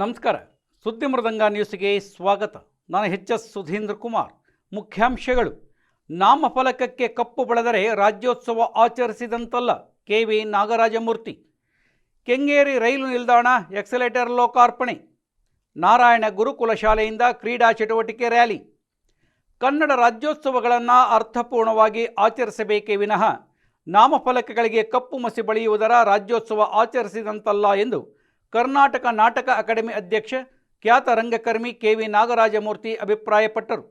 ನಮಸ್ಕಾರ. ಸುದ್ದಿ ಮೃದಂಗ ನ್ಯೂಸ್ಗೆ ಸ್ವಾಗತ. ನಾನು ಎಚ್.ಎಸ್. ಸುಧೀಂದ್ರ ಕುಮಾರ್. ಮುಖ್ಯಾಂಶಗಳು: ನಾಮಫಲಕಕ್ಕೆ ಕಪ್ಪು ಬಳದರೆ ರಾಜ್ಯೋತ್ಸವ ಆಚರಿಸಿದಂತಲ್ಲ, ಕೆ.ವಿ. ನಾಗರಾಜಮೂರ್ತಿ. ಕೆಂಗೇರಿ ರೈಲು ನಿಲ್ದಾಣ ಎಕ್ಸಲೇಟರ್ ಲೋಕಾರ್ಪಣೆ. ನಾರಾಯಣ ಗುರುಕುಲ ಶಾಲೆಯಿಂದ ಕ್ರೀಡಾ ಚಟುವಟಿಕೆ ರ್ಯಾಲಿ. ಕನ್ನಡ ರಾಜ್ಯೋತ್ಸವಗಳನ್ನು ಅರ್ಥಪೂರ್ಣವಾಗಿ ಆಚರಿಸಬೇಕೇ ವಿನಃ ನಾಮಫಲಕಗಳಿಗೆ ಕಪ್ಪು ಮಸಿ ಬಳಿಯುವುದರ ರಾಜ್ಯೋತ್ಸವ ಆಚರಿಸಿದಂತಲ್ಲ ಎಂದು ಕರ್ನಾಟಕ ನಾಟಕ ಅಕಾಡೆಮಿ ಅಧ್ಯಕ್ಷ, ಖ್ಯಾತ ರಂಗಕರ್ಮಿ ಕೆ.ವಿ. ನಾಗರಾಜಮೂರ್ತಿ ಅಭಿಪ್ರಾಯಪಟ್ಟರು.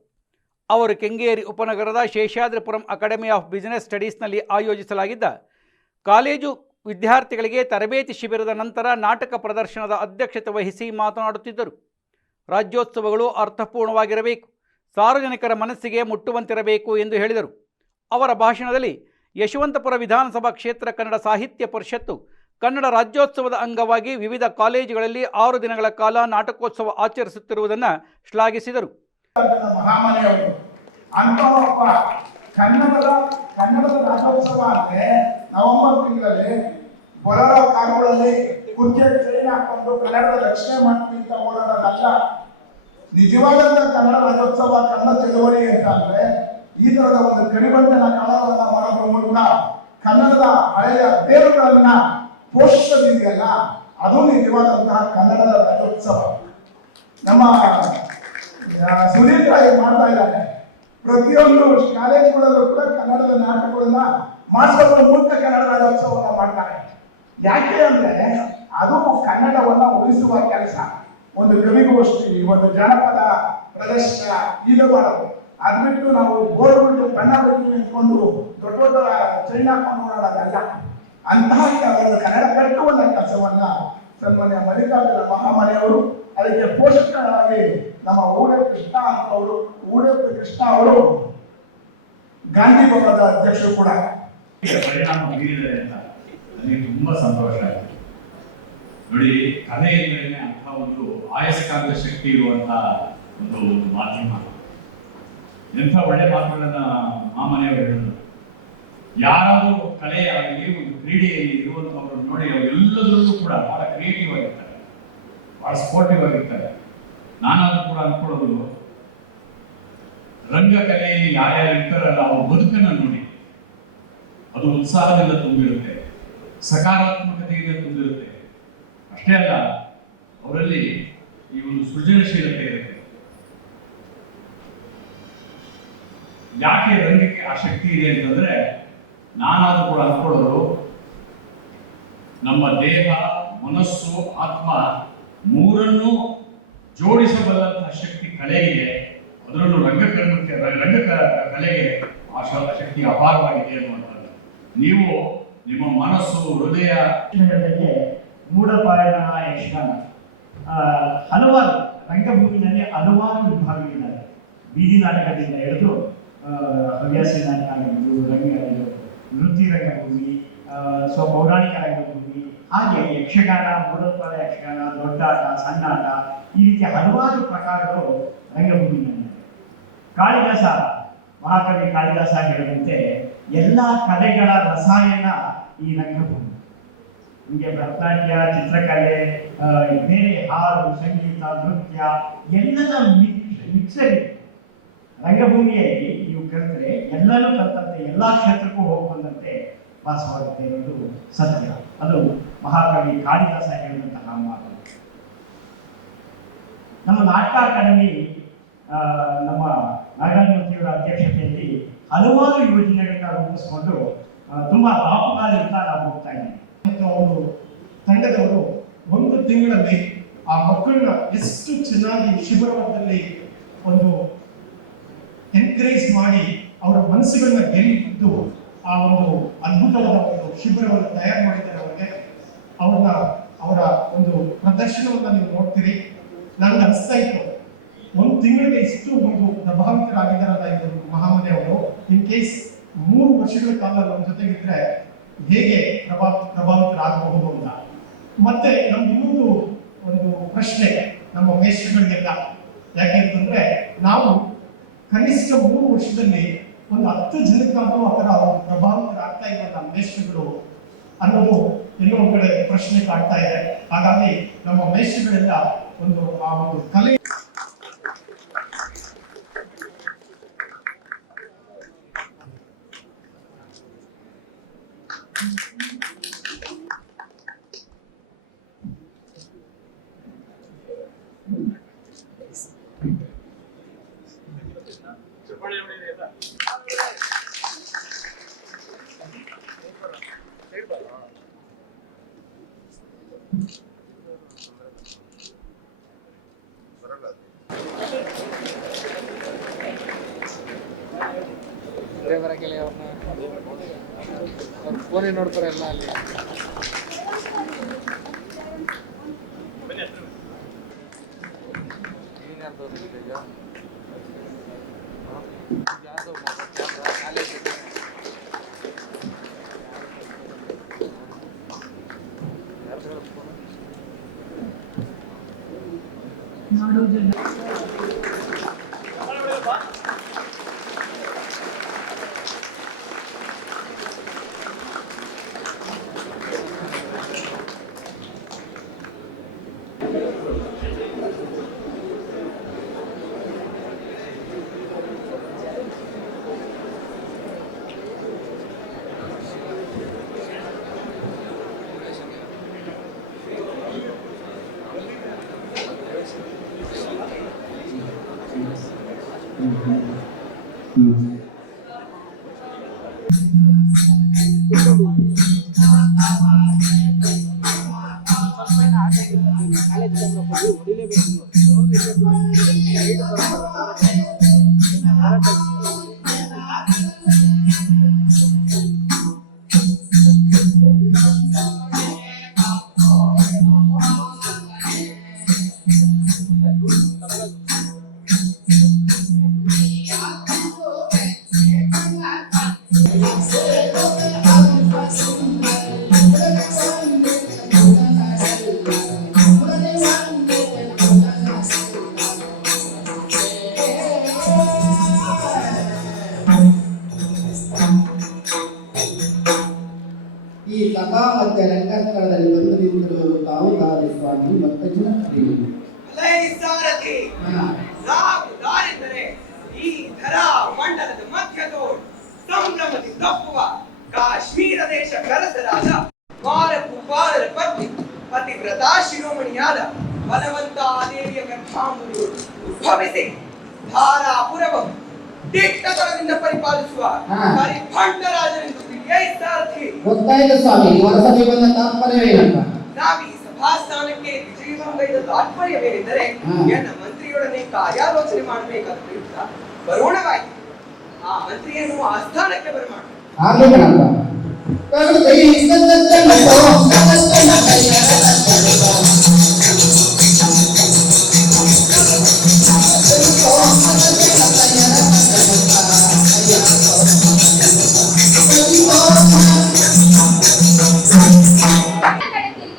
ಅವರು ಕೆಂಗೇರಿ ಉಪನಗರದ ಶೇಷಾದ್ರಿಪುರಂ ಅಕಾಡೆಮಿ ಆಫ್ ಬಿಸಿನೆಸ್ ಸ್ಟಡೀಸ್ನಲ್ಲಿ ಆಯೋಜಿಸಲಾಗಿದ್ದ ಕಾಲೇಜು ವಿದ್ಯಾರ್ಥಿಗಳಿಗೆ ತರಬೇತಿ ಶಿಬಿರದ ನಂತರ ನಾಟಕ ಪ್ರದರ್ಶನದ ಅಧ್ಯಕ್ಷತೆ ವಹಿಸಿ ಮಾತನಾಡುತ್ತಿದ್ದರು. ರಾಜ್ಯೋತ್ಸವಗಳು ಅರ್ಥಪೂರ್ಣವಾಗಿರಬೇಕು, ಸಾರ್ವಜನಿಕರ ಮನಸ್ಸಿಗೆ ಮುಟ್ಟುವಂತಿರಬೇಕು ಎಂದು ಹೇಳಿದರು. ಅವರ ಭಾಷಣದಲ್ಲಿ ಯಶವಂತಪುರ ವಿಧಾನಸಭಾ ಕ್ಷೇತ್ರ ಕನ್ನಡ ಸಾಹಿತ್ಯ ಪರಿಷತ್ತು ಕನ್ನಡ ರಾಜ್ಯೋತ್ಸವದ ಅಂಗವಾಗಿ ವಿವಿಧ ಕಾಲೇಜುಗಳಲ್ಲಿ 6 ದಿನಗಳ ಕಾಲ ನಾಟಕೋತ್ಸವ ಆಚರಿಸುತ್ತಿರುವುದನ್ನು ಶ್ಲಾಘಿಸಿದರು. ಕನ್ನಡದ ರಾಜ್ಯೋತ್ಸವ ಅಂದ್ರೆ ನವೆಂಬರ್ ತಿಂಗಳಲ್ಲಿ ಬೊಲರೋ ಕಾರುಗಳಲ್ಲಿ ಕುರ್ಚಿ ಟ್ರೈನ್ ಹಾಕೊಂಡು ಕನ್ನಡದ ರಕ್ಷಣೆ ಮಾಡ್ತೀವಿ ಅಂತ ಓಡೋದಲ್ಲ. ನಿಜವಾದಂತ ಕನ್ನಡ ರಾಜ್ಯೋತ್ಸವ, ಕನ್ನಡ ಚಳವಳಿ ಅಂತ ಅಂದ್ರೆ ಈ ತರದ ಒಂದು ಕಡಿಬಂಧನ ಕಾಲವನ್ನ ಮಾಡೋದ್ರ ಮೂಲಕ ಕನ್ನಡದ ಹಳೆಯ ಬೇರುಗಳನ್ನ ಪೋಷಿಸೋದಿದೆಯಲ್ಲ, ಅದು ನಿಜವಾದಂತಹ ಕನ್ನಡದ ರಾಜ್ಯೋತ್ಸವ. ನಮ್ಮ ಸುನೀತ್ರ ಮಾಡ್ತಾ ಇದ್ದಾರೆ. ಪ್ರತಿಯೊಂದು ಕಾಲೇಜುಗಳಲ್ಲೂ ಕೂಡ ಕನ್ನಡದ ನಾಟಕಗಳನ್ನ ಮಾಡಿಸೋದ್ರ ಮೂಲಕ ಕನ್ನಡ ರಾಜ್ಯೋತ್ಸವವನ್ನು ಮಾಡ್ತಾರೆ. ಯಾಕೆ ಅಂದ್ರೆ ಅದು ಕನ್ನಡವನ್ನ ಉಳಿಸುವ ಕೆಲಸ. ಒಂದು ಕವಿಗೋಷ್ಠಿ, ಒಂದು ಜನಪದ ಪ್ರದರ್ಶನ ಇದು ಮಾಡೋದು. ಅದ್ಬಿಟ್ಟು ನಾವು ಬೋರ್ಡ್ ಬಿಟ್ಟು ಬಣ್ಣ ಬಿಟ್ಟು ನಿಂತ್ಕೊಂಡು ದೊಡ್ಡ ದೊಡ್ಡ ಚೈನ್ ಹಾಕೊಂಡು ಓಡಾಡೋದಲ್ಲ. ಅಂತಹ ಒಂದು ಕನ್ನಡ ಕಟ್ಟುವ ಕೆಲಸವನ್ನ ಸನ್ಮಾನ್ಯ ಮಲ್ಲಿಕಾರ್ಜುನ ಮಹಾಮನೆಯವರು, ಅದಕ್ಕೆ ಪೋಷಕರಾಗಿ ನಮ್ಮ ಊಡೇಪಿ ಕೃಷ್ಣ ಅವರು ಗಾಂಧಿ ಭವನದ ಅಧ್ಯಕ್ಷರು ಕೂಡ ಪರಿಣಾಮ ಬೀರಿದೆ ಅಂತ ನನಗೆ ತುಂಬಾ ಸಂತೋಷ ಆಯಿತು. ನೋಡಿ, ಕಲೆ ಎಂದರೆ ಅಂತ ಒಂದು ಆಯಸ್ಕಾಂತ ಶಕ್ತಿ ಇರುವಂತಹ ಒಂದು ಮಾಧ್ಯಮ. ಎಂಥ ಒಳ್ಳೆ ಮಾತುಗಳನ್ನ ಮಾಮನೆಯವರು ಹೇಳಿದ್ರು. ಯಾರಾದರೂ ಕಲೆಯಾಗಲಿ ಒಂದು ಕ್ರೀಡೆಯಲ್ಲಿ ಇರುವಂತವ್ರನ್ನ ನೋಡಿ ಅವರೆಲ್ಲದರಲ್ಲೂ ಕೂಡ ಬಹಳ ಕ್ರಿಯೇಟಿವ್ ಆಗಿರ್ತಾರೆ, ಬಹಳ ಸ್ಪೋರ್ಟಿವ್ ಆಗಿರ್ತಾರೆ. ನಾನಾದ್ರೂ ಕೂಡ ಅನ್ಕೊಳ್ಳೋದು, ರಂಗಕಲೆಯಲ್ಲಿ ಯಾರ್ಯಾರು ಇರ್ತಾರಲ್ಲ ಅವ್ರ ಬದುಕನ್ನ ನೋಡಿ, ಅದು ಉತ್ಸಾಹದಿಂದ ತುಂಬಿರುತ್ತೆ, ಸಕಾರಾತ್ಮಕತೆಯಿಂದ ತುಂಬಿರುತ್ತೆ. ಅಷ್ಟೇ ಅಲ್ಲ, ಅವರಲ್ಲಿ ಈ ಒಂದು ಸೃಜನಶೀಲತೆ ಇರುತ್ತೆ. ಯಾಕೆ ರಂಗಕ್ಕೆ ಆ ಶಕ್ತಿ ಇದೆ ಅಂತಂದ್ರೆ, ನಾನಾದ್ರೂ ಕೂಡ ಅನ್ಕೊಳ್ಳೋರು, ನಮ್ಮ ದೇಹ, ಮನಸ್ಸು, ಆತ್ಮ ಮೂರನ್ನು ಜೋಡಿಸಬಲ್ಲಂತಹ ಶಕ್ತಿ ಕಲೆಗಿದೆ. ಅದರಲ್ಲೂ ಕಲೆಗೆ ಆ ಶಕ್ತಿ ಅಪಾರವಾಗಿದೆ ಅನ್ನುವಂಥದ್ದು. ನೀವು ನಿಮ್ಮ ಮನಸ್ಸು, ಹೃದಯ ಮೂಢಪಾಯಣ, ಯಕ್ಷಗಾನ, ಹಲವಾರು ರಂಗಭೂಮಿನಲ್ಲಿ ಹಲವಾರು ವಿಭಾಗಗಳಿದ್ದಾರೆ. ಬೀದಿ ನಾಟಕದಿಂದ ಹಿಡಿದು ಹವ್ಯಾಸಿ ನಾಟಕ ಆಗಿರ್ಬೋದು, ನೃತ್ಯ ರಂಗಭೂಮಿ, ಪೌರಾಣಿಕ ರಂಗಭೂಮಿ, ಹಾಗೆ ಯಕ್ಷಗಾನ, ಮೂಢೋತ್ಪಾದ ಯಕ್ಷಗಾನ, ದೊಡ್ಡಾಟ, ಸಣ್ಣಾಟ, ಈ ರೀತಿಯ ಹಲವಾರು ಪ್ರಕಾರಗಳು ರಂಗಭೂಮಿನಲ್ಲಿ. ಕಾಳಿದಾಸ, ಮಹಾಕವಿ ಕಾಳಿದಾಸ ಹೇಳಿದಂತೆ ಎಲ್ಲ ಕಲೆಗಳ ರಸಾಯನ ಈ ರಂಗಭೂಮಿ. ನಿಮಗೆ ಭರತನಾಟ್ಯ, ಚಿತ್ರಕಲೆ, ಬೇರೆ ಹಾಡು, ಸಂಗೀತ, ನೃತ್ಯ ಎಲ್ಲದ ಮಿಕ್ಸರ್ ರಂಗಭೂಮಿಯಲ್ಲಿ ನೀವು ಕಲಿತರೆ ಎಲ್ಲರೂ ಕಲಿತಂತೆ ಎಲ್ಲ ಕ್ಷೇತ್ರಕ್ಕೂ ಹೋಗಿ ಬಂದಂತೆ ಭಾಸವಾಗುತ್ತೆ ಅನ್ನೋದು ಸತ್ಯ. ಅದು ಮಹಾಕವಿ ಕಾಳಿದಾಸ ಹೇಳಿದಂತಹ ಮಾತು. ನಮ್ಮ ನಾಟಕ ಅಕಾಡೆಮಿ ನಮ್ಮ ನಾಗರಾಜಮೂರ್ತಿಯವರ ಅಧ್ಯಕ್ಷತೆಯಲ್ಲಿ ಹಲವಾರು ಯೋಜನೆಗಳನ್ನ ರೂಪಿಸಿಕೊಂಡು ತುಂಬಾ ಲಾಭಕಾರಿಯಿಂದ ನಾವು ಹೋಗ್ತಾ ಇದ್ದೀವಿ. ಮತ್ತು ಅವರು ತಂಡದವರು 1 ತಿಂಗಳಲ್ಲಿ ಆ ಮಕ್ಕಳನ್ನ ಎಷ್ಟು ಚೆನ್ನಾಗಿ ಶಿಬಿರದಲ್ಲಿ ಒಂದು ಎನ್ಕರೇಜ್ ಮಾಡಿ ಅವರ ಮನಸ್ಸುಗಳನ್ನ ಗೆಲ್ಲಿದ್ದು ಆ ಒಂದು ಅದ್ಭುತವಾದ ಒಂದು ಶಿಬಿರವನ್ನು ತಯಾರು ಮಾಡಿದ್ದಾರೆ. ಅವರ ಒಂದು ಪ್ರದರ್ಶನವನ್ನ ನೀವು ನೋಡ್ತೀರಿ. ನನಗೆ ಅನಿಸ್ತಾ ಇತ್ತು, 1 ತಿಂಗಳಿಗೆ ಇಷ್ಟು ಒಂದು ಪ್ರಭಾವಿತರಾಗಿದ್ದಾರಲ್ಲ ಇವರು ಮಹಾಮನೆಯವರು. ಇನ್ ಕೇಸ್ 3 ವರ್ಷಗಳ ಕಾಲ ನಮ್ಮ ಜೊತೆಗಿದ್ರೆ ಹೇಗೆ ಪ್ರಭಾವಿತರಾಗಬಹುದು ಅಂತ. ಮತ್ತೆ ನಮ್ದು ಇನ್ನೊಂದು ಒಂದು ಪ್ರಶ್ನೆ ನಮ್ಮ ಮೇಷ್ಟ್ರುಗಳಿಗೆಲ್ಲ. ಯಾಕೆಂತಂದ್ರೆ ನಾವು ಕನಿಷ್ಠ 3 ವರ್ಷದಲ್ಲಿ ಒಂದು 10 ಜನಕ್ಕಾದರೂ ಆ ಥರ ಪ್ರಭಾವಿತರಾಗ್ತಾ ಇರುವಂತಹ ಮೇಷ್ಟ್ರುಗಳು ಅನ್ನೋದು ಇನ್ನೂ ಒಂದು ಕಡೆ ಪ್ರಶ್ನೆ ಕಾಡ್ತಾ ಇದೆ. ಹಾಗಾಗಿ ನಮ್ಮ ಮೇಷ್ಟ್ರುಗಳೆಲ್ಲ ಆ ಒಂದು ಕಲೆ ಬರಕ್ಕೆಲ್ಲ ಫೋನೇ ನೋಡ್ತಾರೆ ಎಲ್ಲ ಅಲ್ಲಿ. ಈ ಕಥಾ ಮತ್ತು ರಂಗಸ್ಥಳದಲ್ಲಿ ಬಂದು ನಿಂತಿರುವುದು ತಾವು ದಾರಿ ಸ್ವಾಮಿ ಮತ್ತು ಜನಪ್ರಿಯ ಸಾರಥಿ ನಾವು ದಾರಿದ್ದರೆ ಈ ಧರಾ ಮಂಡಲದ ಮಧ್ಯದೋಡು ಸಂಭ್ರಮದಿ ತಪ್ಪುವ ಕಾಶ್ಮೀರ ದೇಶ ಕರಸರಾದ ಬಾಲಕುಪಾಲರ ಪತ್ನಿ ಪತಿವ್ರತಾ ಶಿರೋಮಣಿಯಾದ ಬಲವಂತ ದೇವಿಯ ಗರ್ಭಾಂಬುರು ಉದ್ಭವಿಸಿ ಧಾರಾಪುರವನ್ನು ದಿಟ್ಟತನದಿಂದ ಪರಿಪಾಲಿಸುವ ಹರಿಭಂಡರಾಜನೆಂದು ತಿಳಿಯೇ ಸಾರಥಿ. ಗೊತ್ತಾಯಿತು ಸ್ವಾಮಿ, ಹೊರಸಭೆ ಬಂದ ತಾತ್ಪರ್ಯವೇನಂತ? ನಾವೀ ಸಭಾಸ್ಥಾನಕ್ಕೆ ವಿಜಯವಂಗೈದ ತಾತ್ಪರ್ಯವೇನೆಂದರೆ ಎನ್ನ ಮಂತ್ರಿಯೊಡನೆ ಕಾರ್ಯಾಲೋಚನೆ ಮಾಡಬೇಕಾದ ಪ್ರಯುಕ್ತ ಬರೋಣವಾಯಿತು. ಆ ಮಂತ್ರಿಯನ್ನು ಆಸ್ಥಾನಕ್ಕೆ ಬರಮಾಡ. ಆಗ್ಲಿ ಕಣಪ್ಪ.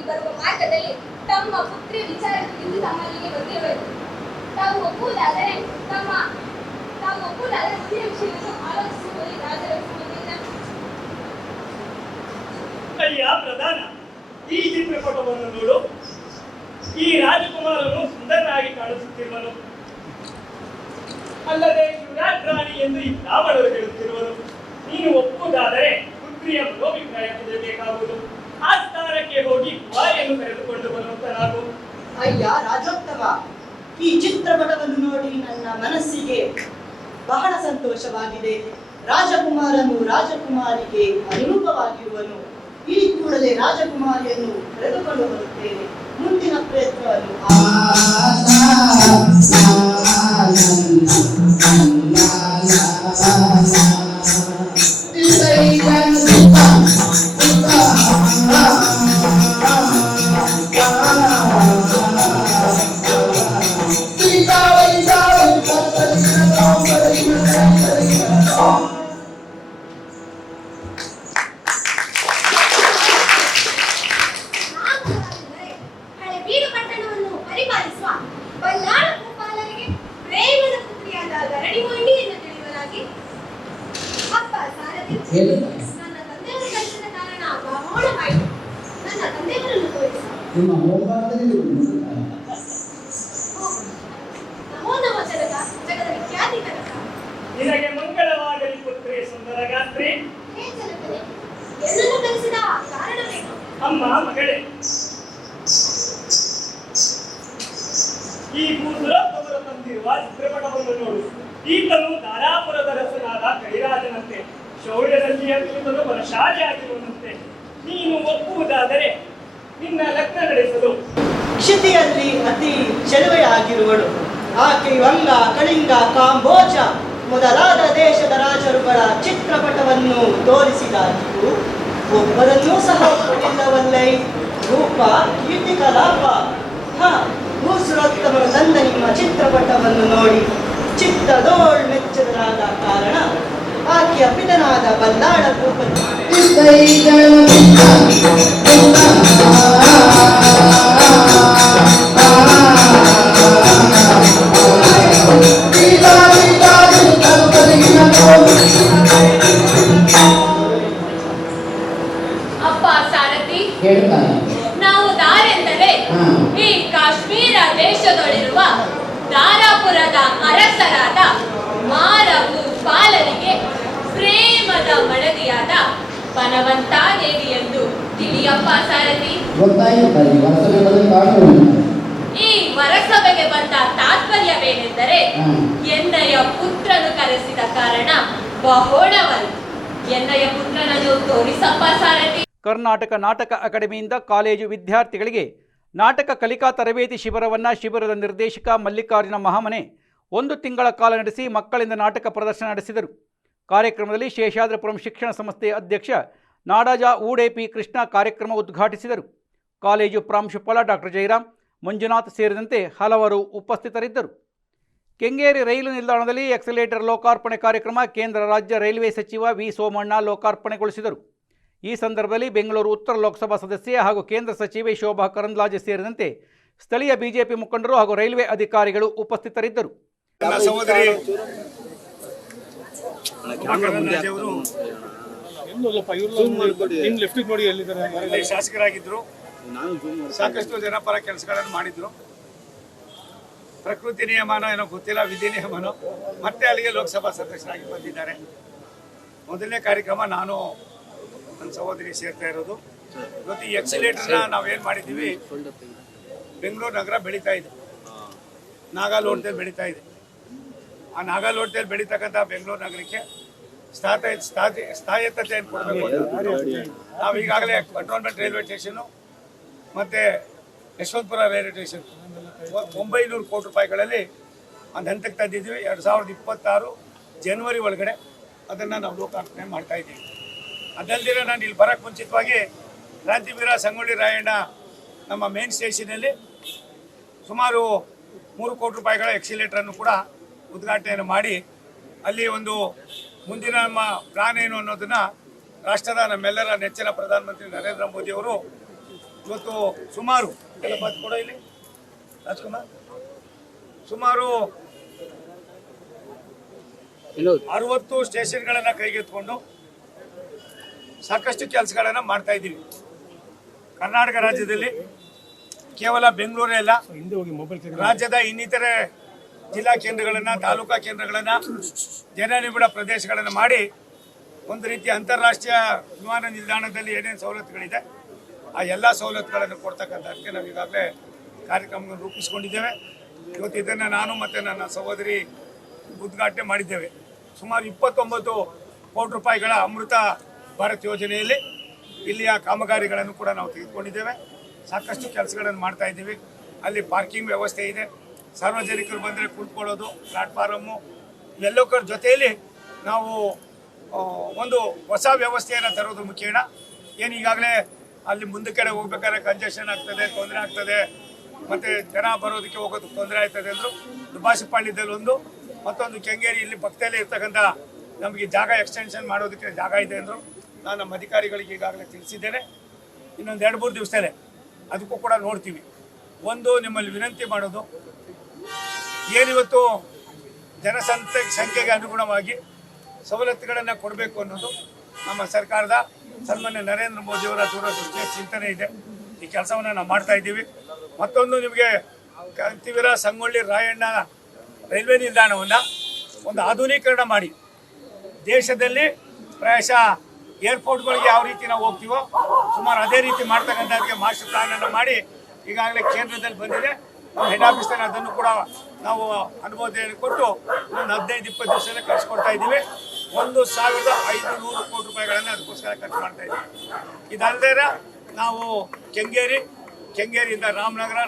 ಬರುವ ಮಾರ್ಗದಲ್ಲಿ ತಮ್ಮ ಪುತ್ರಿ ವಿಚಾರದಿಂದ ತಮ್ಮಲ್ಲಿಗೆ ಬಂದಿರಬೇಕು. ತಾವು ಒಪ್ಪುವುದಾದರೆ ಮುಂದಿನ ವಿಷಯವನ್ನು ಆಲೋಚಿಸುವುದೇ ರಾಜರ ಸಂಬಂಧ. ಅಯ್ಯ ಪ್ರಧಾನ, ಈ ಚಿತ್ರಪಟವನ್ನು ನೋಡು. ಈ ರಾಜಕುಮಾರನು ಸುಂದರನಾಗಿ ಕಾಣಿಸುತ್ತಿರುವನು, ಅಲ್ಲದೆ ಯುವರಾಜ್ ರಾಣಿ ಎಂದು ಈ ಬ್ರಾಹ್ಮಣರು ಹೇಳುತ್ತಿರುವರು. ನೀನು ಒಪ್ಪುವುದಾದರೆ ಪುತ್ರಿಯ ಮನೋಭಿಪ್ರಾಯ ತಿಳಿಯಬೇಕಾಗುವುದು. ಆ ಸ್ಥಾನಕ್ಕೆ ಹೋಗಿ ಕುಮಾರಿಯನ್ನು ಕರೆದುಕೊಂಡು ಬರುವಂತನಾಗು. ಅಯ್ಯ ರಾಜೋತ್ತಮ, ಈ ಚಿತ್ರಪಟವನ್ನು ನೋಡಿ ನನ್ನ ಮನಸ್ಸಿಗೆ ಬಹಳ ಸಂತೋಷವಾಗಿದೆ. ರಾಜಕುಮಾರನು ರಾಜಕುಮಾರಿಗೆ ಅನುರೂಪವಾಗಿರುವನು. ಈ ಕೂಡಲೇ ರಾಜಕುಮಾರಿಯನ್ನು ಕರೆದುಕೊಂಡು ಬರುತ್ತೇನೆ. ಮುಂದಿನ ಪ್ರಯತ್ನವನ್ನು ಮಗಳೇ, ಈ ಭೂಸುರಪ್ಪವರು ತಂದಿರುವ ಚಿತ್ರಪಟವನ್ನು ನೋಡು. ಈತನು ದಾರಾಪುರದ ರಸನಾದ ಕಳಿರಾಜನಂತೆ, ಶೌರ್ಯದಲ್ಲಿ ಅತ್ಯುತ್ತಮ ಬಲಶಾಲಿಯಾಗಿರುವಂತೆ. ನೀನು ಒಪ್ಪುವುದಾದರೆ ನಿನ್ನ ಲಗ್ನ ನಡೆಸಲು. ಕ್ಷಿತಿಯಲ್ಲಿ ಅತಿ ಚೆಲುವೆಯಾಗಿರುವಳು. ಆಕೆ ವಂಗ, ಕಳಿಂಗ, ಕಾಂಬೋಜ ಮೊದಲಾದ ದೇಶದ ರಾಜರುಗಳ ಚಿತ್ರಪಟವನ್ನು ತೋರಿಸಿದಾಗಿಯೂ ಒಬ್ಬರನ್ನೂ ಸಹ ಒಪ್ಪಲಿಲ್ಲವಲ್ಲೈ. ರೂಪ, ಕೀರ್ತಿ, ಕಲಾಪ. ಭೂಸುರೋತ್ತಮರು ತಂದ ನಿಮ್ಮ ಚಿತ್ರಪಟವನ್ನು ನೋಡಿ ಚಿತ್ತದೋಳ್ ಮೆಚ್ಚದರಾದ ಕಾರಣ ಆಕೆಯ ಪಿತನಾದ ಬಲ್ಲಾಳ ಭೂಪತಿ ಅಪ್ಪ ಸಾರಥಿ, ಹೇಳ್ತಾನೆ. ನಾವು ದಾರೆಂದರೆ ಈ ಕಾಶ್ಮೀರ ದೇಶದೊಳಿರುವ ದಾರಾಪುರದ ಅರಸರಾದ ಮಾರವು ಪಾಲರಿಗೆ ಪ್ರೇಮದ ಮಡದಿಯಾದ ಬನವಂತ ದೇವಿ ಎಂದು ತಿಳಿಯಪ್ಪ ಸಾರಥಿ. ಗೊತ್ತಾಯಿತು. ಈ ವರಸಭೆಗೆ ಬಂದ ತಾತ್ಪರ್ಯವೇನೆಂದರೆ ಎನ್ನಯ ಪುತ್ರನು ಕರೆಸಿದ ಕಾರಣ ಬಹೋಣವರು. ಎನ್ನಯ ಪುತ್ರನನ್ನು ತೋರಿಸಪ್ಪ ಸಾರಥಿ. ಕರ್ನಾಟಕ ನಾಟಕ ಅಕಾಡೆಮಿಯಿಂದ ಕಾಲೇಜು ವಿದ್ಯಾರ್ಥಿಗಳಿಗೆ ನಾಟಕ ಕಲಿಕಾ ತರಬೇತಿ ಶಿಬಿರದ ನಿರ್ದೇಶಕ ಮಲ್ಲಿಕಾರ್ಜುನ ಮಹಾಮನೆ 1 ತಿಂಗಳ ಕಾಲ ನಡೆಸಿ ಮಕ್ಕಳಿಂದ ನಾಟಕ ಪ್ರದರ್ಶನ ನಡೆಸಿದರು. ಕಾರ್ಯಕ್ರಮದಲ್ಲಿ ಶೇಷಾದ್ರಿಪುರಂ ಶಿಕ್ಷಣ ಸಂಸ್ಥೆಯ ಅಧ್ಯಕ್ಷ ನಾಡಾಜ ಊಡೆ ಪಿ ಕೃಷ್ಣ ಕಾರ್ಯಕ್ರಮ ಉದ್ಘಾಟಿಸಿದರು. ಕಾಲೇಜು ಪ್ರಾಂಶುಪಾಲ ಡಾಕ್ಟರ್ ಜಯರಾಮ್, ಮಂಜುನಾಥ್ ಸೇರಿದಂತೆ ಹಲವರು ಉಪಸ್ಥಿತರಿದ್ದರು. ಕೆಂಗೇರಿ ರೈಲು ನಿಲ್ದಾಣದಲ್ಲಿ ಎಕ್ಸಲೇಟರ್ ಲೋಕಾರ್ಪಣೆ ಕಾರ್ಯಕ್ರಮ ಕೇಂದ್ರ ರಾಜ್ಯ ರೈಲ್ವೆ ಸಚಿವ ವಿ ಸೋಮಣ್ಣ ಲೋಕಾರ್ಪಣೆಗೊಳಿಸಿದರು. ಈ ಸಂದರ್ಭದಲ್ಲಿ ಬೆಂಗಳೂರು ಉತ್ತರ ಲೋಕಸಭಾ ಸದಸ್ಯೆ ಹಾಗೂ ಕೇಂದ್ರ ಸಚಿವೆ ಶೋಭಾ ಕರಂದ್ಲಾಜೆ ಸೇರಿದಂತೆ ಸ್ಥಳೀಯ ಬಿಜೆಪಿ ಮುಖಂಡರು ಹಾಗೂ ರೈಲ್ವೆ ಅಧಿಕಾರಿಗಳು ಉಪಸ್ಥಿತರಿದ್ದರು. ಶಾಸಕರಾಗಿದ್ರು, ಸಾಕಷ್ಟು ಜನಪರ ಕೆಲಸಗಳನ್ನು ಮಾಡಿದ್ರು. ಪ್ರಕೃತಿ ನಿಯಮನೋ ಏನೋ ಗೊತ್ತಿಲ್ಲ, ವಿಧಿ ನಿಯಮನೋ ಮತ್ತೆ ಅಲ್ಲಿಗೆ ಲೋಕಸಭಾ ಸದಸ್ಯರಾಗಿ ಬಂದಿದ್ದಾರೆ. ಮೊದಲನೇ ಕಾರ್ಯಕ್ರಮ ನಾನು ನನ್ನ ಸಹೋದರಿ ಸೇರ್ತಾ ಇರೋದು. ಇವತ್ತು ಈ ಎಕ್ಸಿಲೇಟರ್ನ ನಾವೇನು ಮಾಡಿದ್ದೀವಿ, ಬೆಂಗಳೂರು ನಗರ ಬೆಳೀತಾ ಇದೆ, ನಾಗಾಲೋಟದಲ್ಲಿ ಬೆಳೀತಾ ಇದೆ. ಆ ನಾಗಾಲೋಟದಲ್ಲಿ ಬೆಳೀತಕ್ಕಂಥ ಬೆಂಗಳೂರು ನಗರಕ್ಕೆ ಸ್ಥಾಯತ್ತತೆಯನ್ನು ಕೊಡಬೇಕು ಅಂತ ನಾವು ಈಗಾಗಲೇ ಕಂಟೋನ್ಮೆಂಟ್ ರೈಲ್ವೆ ಸ್ಟೇಷನು ಮತ್ತು ಯಶವಂತಪುರ ರೈಲ್ವೆ ಸ್ಟೇಷನ್ 900 ಕೋಟಿ ರೂಪಾಯಿಗಳಲ್ಲಿ ಒಂದು ಹಂತಕ್ಕೆ ತಂದಿದ್ದೀವಿ. 2026 ಜನವರಿ ಒಳಗಡೆ ಅದನ್ನು ನಾವು ಲೋಕಾರ್ಪಣೆ ಮಾಡ್ತಾ ಇದ್ದೀವಿ. ಅದಲ್ಲದೆ ನಾನು ಇಲ್ಲಿ ಬರೋಕ್ಕೆ ಮುಂಚಿತವಾಗಿ ಕ್ರಾಂತಿವೀರ ಸಂಗೊಳ್ಳಿ ರಾಯಣ್ಣ ನಮ್ಮ ಮೇನ್ ಸ್ಟೇಷನಲ್ಲಿ ಸುಮಾರು 3 ಕೋಟಿ ರೂಪಾಯಿಗಳ ಎಕ್ಸಿಲೇಟರನ್ನು ಕೂಡ ಉದ್ಘಾಟನೆಯನ್ನು ಮಾಡಿ ಅಲ್ಲಿ ಒಂದು ಮುಂದಿನ ನಮ್ಮ ಪ್ಲಾನ್ ಏನು ಅನ್ನೋದನ್ನು ರಾಷ್ಟ್ರದ ನಮ್ಮೆಲ್ಲರ ನೆಚ್ಚಿನ ಪ್ರಧಾನಮಂತ್ರಿ ನರೇಂದ್ರ ಮೋದಿಯವರು ಇವತ್ತು ಸುಮಾರು ಕೂಡ ಇಲ್ಲಿ ರಾಜ್ಕುಮಾರ್ ಸುಮಾರು 60 ಸ್ಟೇಷನ್ಗಳನ್ನು ಕೈಗೆತ್ತಿಕೊಂಡು ಸಾಕಷ್ಟು ಕೆಲಸಗಳನ್ನು ಮಾಡ್ತಾ ಇದ್ದೀವಿ. ಕರ್ನಾಟಕ ರಾಜ್ಯದಲ್ಲಿ ಕೇವಲ ಬೆಂಗಳೂರೇ ಅಲ್ಲ, ರಾಜ್ಯದ ಇನ್ನಿತರೆ ಜಿಲ್ಲಾ ಕೇಂದ್ರಗಳನ್ನು, ತಾಲೂಕಾ ಕೇಂದ್ರಗಳನ್ನು, ಜನನಿಬಿಡ ಪ್ರದೇಶಗಳನ್ನು ಮಾಡಿ ಒಂದು ರೀತಿಯ ಅಂತಾರಾಷ್ಟ್ರೀಯ ವಿಮಾನ ನಿಲ್ದಾಣದಲ್ಲಿ ಏನೇನು ಸವಲತ್ತುಗಳಿದೆ ಆ ಎಲ್ಲ ಸವಲತ್ತುಗಳನ್ನು ಕೊಡ್ತಕ್ಕಂಥದ್ದಕ್ಕೆ ನಾವು ಈಗಾಗಲೇ ಕಾರ್ಯಕ್ರಮವನ್ನು ರೂಪಿಸಿಕೊಂಡಿದ್ದೇವೆ. ಇವತ್ತು ಇದನ್ನು ನಾನು ಮತ್ತು ನನ್ನ ಸಹೋದರಿ ಉದ್ಘಾಟನೆ ಮಾಡಿದ್ದೇವೆ. ಸುಮಾರು 29 ಕೋಟಿ ರೂಪಾಯಿಗಳ ಅಮೃತ ಭಾರತ್ ಯೋಜನೆಯಲ್ಲಿ ಇಲ್ಲಿಯ ಕಾಮಗಾರಿಗಳನ್ನು ಕೂಡ ನಾವು ತೆಗೆದುಕೊಂಡಿದ್ದೇವೆ. ಸಾಕಷ್ಟು ಕೆಲಸಗಳನ್ನು ಮಾಡ್ತಾ ಇದ್ದೀವಿ. ಅಲ್ಲಿ ಪಾರ್ಕಿಂಗ್ ವ್ಯವಸ್ಥೆ ಇದೆ, ಸಾರ್ವಜನಿಕರು ಬಂದರೆ ಕುಳಿತುಕೊಳ್ಳೋದು, ಪ್ಲಾಟ್ಫಾರಮ್ಮು ಇವೆಲ್ಲಕ್ಕರ ಜೊತೆಯಲ್ಲಿ ನಾವು ಒಂದು ಹೊಸ ವ್ಯವಸ್ಥೆಯನ್ನು ತರೋದು ಮುಖ್ಯಣ. ಏನು ಈಗಾಗಲೇ ಅಲ್ಲಿ ಮುಂದಕ್ಕೆ ಹೋಗ್ಬೇಕಾದ್ರೆ ಕಂಜೆಷನ್ ಆಗ್ತದೆ, ತೊಂದರೆ ಆಗ್ತದೆ, ಮತ್ತು ಜನ ಬರೋದಕ್ಕೆ ಹೋಗೋದಕ್ಕೆ ತೊಂದರೆ ಆಗ್ತದೆ ಅಂದರು. ದುಬಾಸಿಪಾಳ್ಯದಲ್ಲಿ ಒಂದು, ಮತ್ತೊಂದು ಕೆಂಗೇರಿ ಇಲ್ಲಿ ಪಕ್ಕದಲ್ಲೇ ಇರ್ತಕ್ಕಂಥ ನಮಗೆ ಜಾಗ ಎಕ್ಸ್ಟೆನ್ಷನ್ ಮಾಡೋದಕ್ಕೆ ಜಾಗ ಇದೆ ಅಂದರು. ನಾನು ನಮ್ಮ ಅಧಿಕಾರಿಗಳಿಗೆ ಈಗಾಗಲೇ ತಿಳಿಸಿದ್ದೇನೆ. ಇನ್ನೊಂದು 2-3 ದಿವಸದಲ್ಲೇ ಅದಕ್ಕೂ ಕೂಡ ನೋಡ್ತೀವಿ. ಒಂದು ನಿಮ್ಮಲ್ಲಿ ವಿನಂತಿ ಮಾಡೋದು, ಏನಿವತ್ತು ಜನಸಂಖ್ಯೆಗೆ ಅನುಗುಣವಾಗಿ ಸವಲತ್ತುಗಳನ್ನು ಕೊಡಬೇಕು ಅನ್ನೋದು ನಮ್ಮ ಸರ್ಕಾರದ ಸನ್ಮಾನ್ಯ ನರೇಂದ್ರ ಮೋದಿಯವರ ದೂರದೃಷ್ಟಿಯ ಚಿಂತನೆ ಇದೆ. ಈ ಕೆಲಸವನ್ನು ನಾವು ಮಾಡ್ತಾ ಇದ್ದೀವಿ. ಮತ್ತೊಂದು, ನಿಮಗೆ ಕ್ರಾಂತಿವೀರ ಸಂಗೊಳ್ಳಿ ರಾಯಣ್ಣ ರೈಲ್ವೆ ನಿಲ್ದಾಣವನ್ನು ಒಂದು ಆಧುನೀಕರಣ ಮಾಡಿ ದೇಶದಲ್ಲಿ ಪ್ರಾಯಶಃ ಏರ್ಪೋರ್ಟ್ಗಳಿಗೆ ಯಾವ ರೀತಿ ನಾವು ಹೋಗ್ತೀವೋ ಸುಮಾರು ಅದೇ ರೀತಿ ಮಾಡ್ತಕ್ಕಂಥದ್ದಕ್ಕೆ ಮಾಸ್ಟರ್ ಪ್ಲಾನನ್ನು ಮಾಡಿ ಈಗಾಗಲೇ ಕೇಂದ್ರದಲ್ಲಿ ಬಂದಿದೆ. ನಮ್ಮ ಹೆಡ್ ಆಫೀಸಲ್ಲಿ ಅದನ್ನು ಕೂಡ ನಾವು ಅನುಮೋದನೆ ಕೊಟ್ಟು ಒಂದು 15-20 ದಿವಸದಲ್ಲಿ ಕಳಿಸ್ಕೊಡ್ತಾ ಇದ್ದೀವಿ. 1,500 ಕೋಟಿ ರೂಪಾಯಿಗಳನ್ನು ಅದಕ್ಕೋಸ್ಕರ ಖರ್ಚು ಮಾಡ್ತಾ ಇದ್ದೀವಿ. ಇದಲ್ಲದೆ ನಾವು ಕೆಂಗೇರಿಯಿಂದ ರಾಮನಗರ,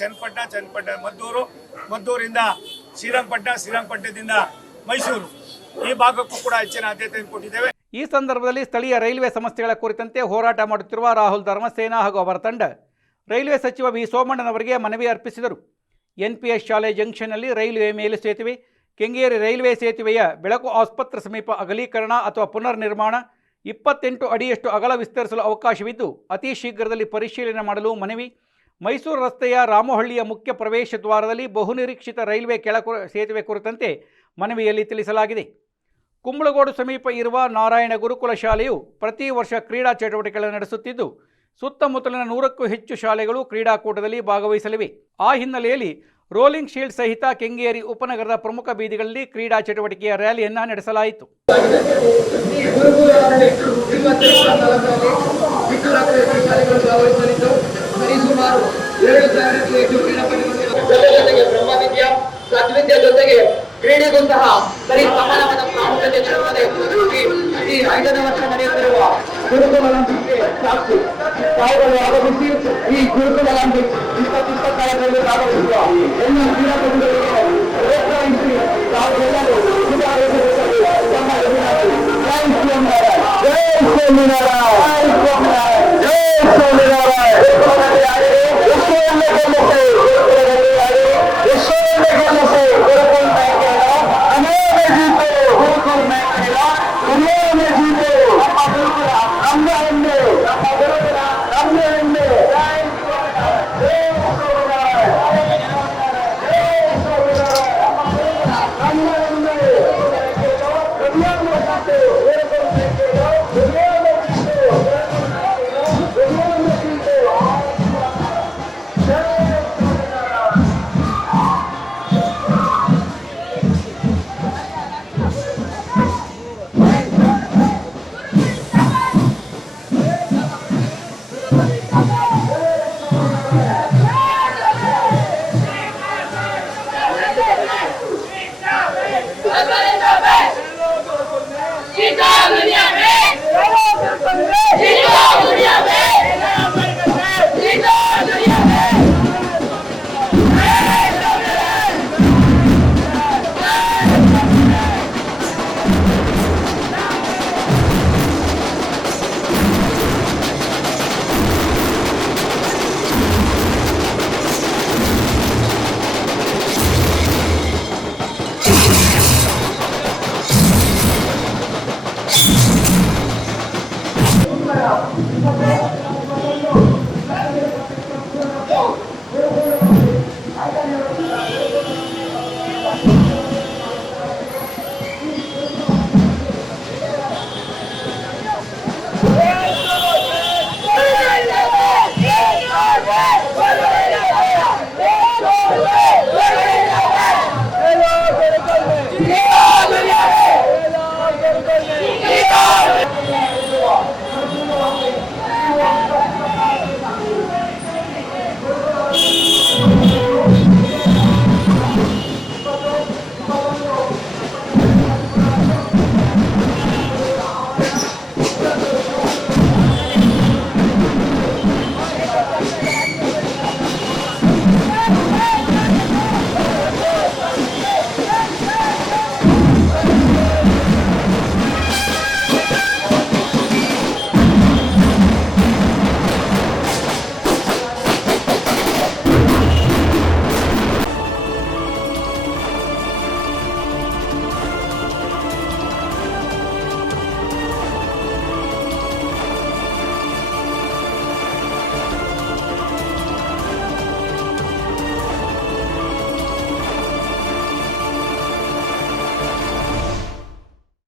ಚನ್ನಪಟ್ಟಣ ಮದ್ದೂರಿಂದ ಶ್ರೀರಂಗಪಟ್ಟಣದಿಂದ ಮೈಸೂರು ಈ ಭಾಗಕ್ಕೂ ಕೂಡ ಹೆಚ್ಚಿನ ಆದ್ಯತೆಯನ್ನು ಕೊಟ್ಟಿದ್ದೇವೆ. ಈ ಸಂದರ್ಭದಲ್ಲಿ ಸ್ಥಳೀಯ ರೈಲ್ವೆ ಸಮಸ್ಯೆಗಳ ಕುರಿತಂತೆ ಹೋರಾಟ ಮಾಡುತ್ತಿರುವ ರಾಹುಲ್ ಧರ್ಮಸೇನಾ ಹಾಗೂ ಅವರ ತಂಡ ರೈಲ್ವೆ ಸಚಿವ ವಿ ಸೋಮಣ್ಣನವರಿಗೆ ಮನವಿ ಅರ್ಪಿಸಿದರು. NPS ಶಾಲೆ ಜಂಕ್ಷನ್ನಲ್ಲಿ ರೈಲ್ವೆ ಮೇಲು ಸೇತುವೆ, ಕೆಂಗೇರಿ ರೈಲ್ವೆ ಸೇತುವೆಯ ಬೆಳಕು ಆಸ್ಪತ್ರೆ ಸಮೀಪ ಅಗಲೀಕರಣ ಅಥವಾ ಪುನರ್ ನಿರ್ಮಾಣ 28 ಅಡಿಯಷ್ಟು ಅಗಲ ವಿಸ್ತರಿಸಲು ಅವಕಾಶವಿದ್ದು ಅತಿ ಶೀಘ್ರದಲ್ಲಿ ಪರಿಶೀಲನೆ ಮಾಡಲು ಮನವಿ. ಮೈಸೂರು ರಸ್ತೆಯ ರಾಮಹಳ್ಳಿಯ ಮುಖ್ಯ ಪ್ರವೇಶ ದ್ವಾರದಲ್ಲಿ ಬಹುನಿರೀಕ್ಷಿತ ರೈಲ್ವೆ ಸೇತುವೆ ಕುರಿತಂತೆ ಮನವಿಯಲ್ಲಿ ತಿಳಿಸಲಾಗಿದೆ. ಕುಂಬಳಗೋಡು ಸಮೀಪ ಇರುವ ನಾರಾಯಣ ಗುರುಕುಲ ಶಾಲೆಯು ಪ್ರತಿ ವರ್ಷ ಕ್ರೀಡಾ ಚಟುವಟಿಕೆಗಳನ್ನು ನಡೆಸುತ್ತಿದ್ದು ಸುತ್ತಮುತ್ತಲಿನ 100ಕ್ಕೂ ಹೆಚ್ಚು ಶಾಲೆಗಳು ಕ್ರೀಡಾಕೂಟದಲ್ಲಿ ಭಾಗವಹಿಸಲಿವೆ. ಆ ಹಿನ್ನೆಲೆಯಲ್ಲಿ ರೋಲಿಂಗ್ ಶೀಲ್ಡ್ ಸಹಿತ ಕೆಂಗೇರಿ ಉಪನಗರದ ಪ್ರಮುಖ ಬೀದಿಗಳಲ್ಲಿ ಕ್ರೀಡಾ ಚಟುವಟಿಕೆಯ ರ್ಯಾಲಿಯನ್ನು ನಡೆಸಲಾಯಿತು. ಜೊತೆಗೆ ಕ್ರೀಡೆಗೂ ಸಹ ಸರಿ ಸಮಾನವಾದ ಪ್ರಾಮುಖ್ಯತೆ ನೀಡುತ್ತದೆ. ಈ 5ನೇ ವರ್ಷ ನಡೆಯುತ್ತಿರುವ ಗುರುಕುಲ ಒಲಿಂಪಿಕ್ಸ್ಗೆ ಸಾಕ್ಷಿ ತಾವುಗಳು ಆಗಮಿಸಿ ಈ ಗುರುಕುಲ ಒಲಿಂಪಿಕ್ಸ್ 2026ರಲ್ಲಿ ಭಾಗವಹಿಸುವ ಎಲ್ಲ ಕ್ರೀಡಾಪಟುಗಳಿಗೆ ಪ್ರೋತ್ಸಾಹಿಸಿ ತಾವೆಲ್ಲರೂ ಜೈ ಶ್ರೀರಾಮ್.